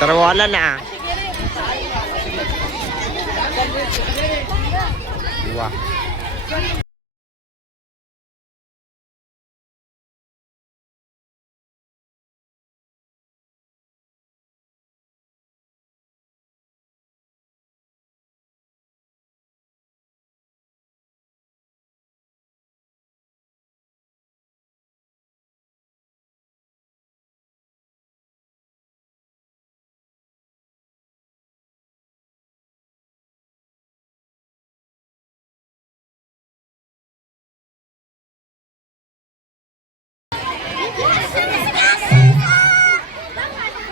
सर्व आलं ना. वा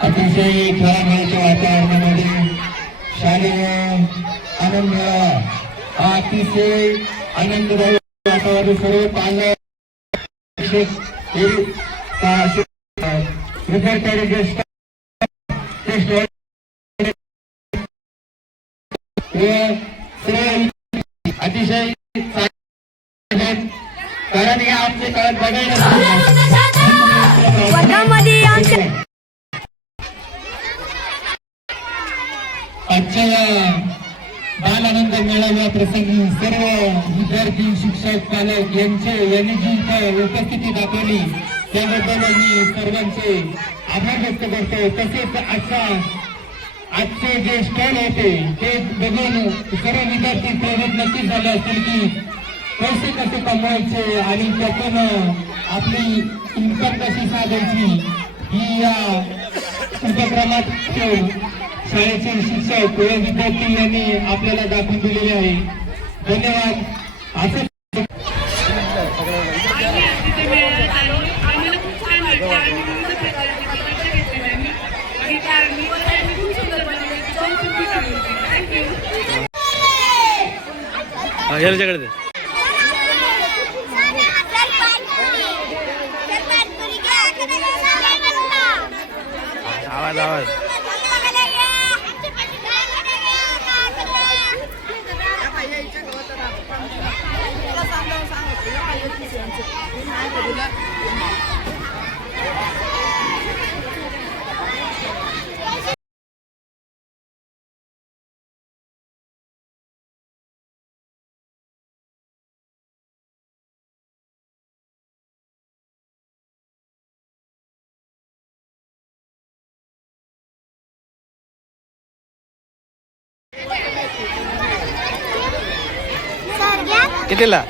अतिशय खेळामेळीच्या वातावरणामध्ये शालेय आनंद मेळावा हा अतिशय आनंददायी वातावरण सर्व पालक अतिशय कारण या आमचे काळात बघायला आजच्या बाल आनंद मेळाव्या प्रसंगी सर्व विद्यार्थी शिक्षक पालक यांनी जी उपस्थिती दाखवली त्याबद्दल मी सर्वांचे आभार व्यक्त करतो. तसेच आजचे जे स्टॉल होते ते बघून सर्व विद्यार्थी प्रेरित नक्कीच झाले असतील की पैसे कसे कमवायचे आणि त्यातून आपली इन्कम कशी साधायची ही या उपक्रमात शाळेचे शिक्षक व विद्यार्थी यांनी आपल्याला दाखवून दिलेले आहे. धन्यवाद. असं आवाज आवाज कितीला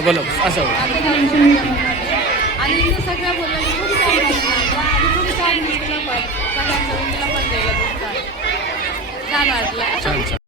बोलो असं आणि सगळ्या बोलल्या छान वाटलं.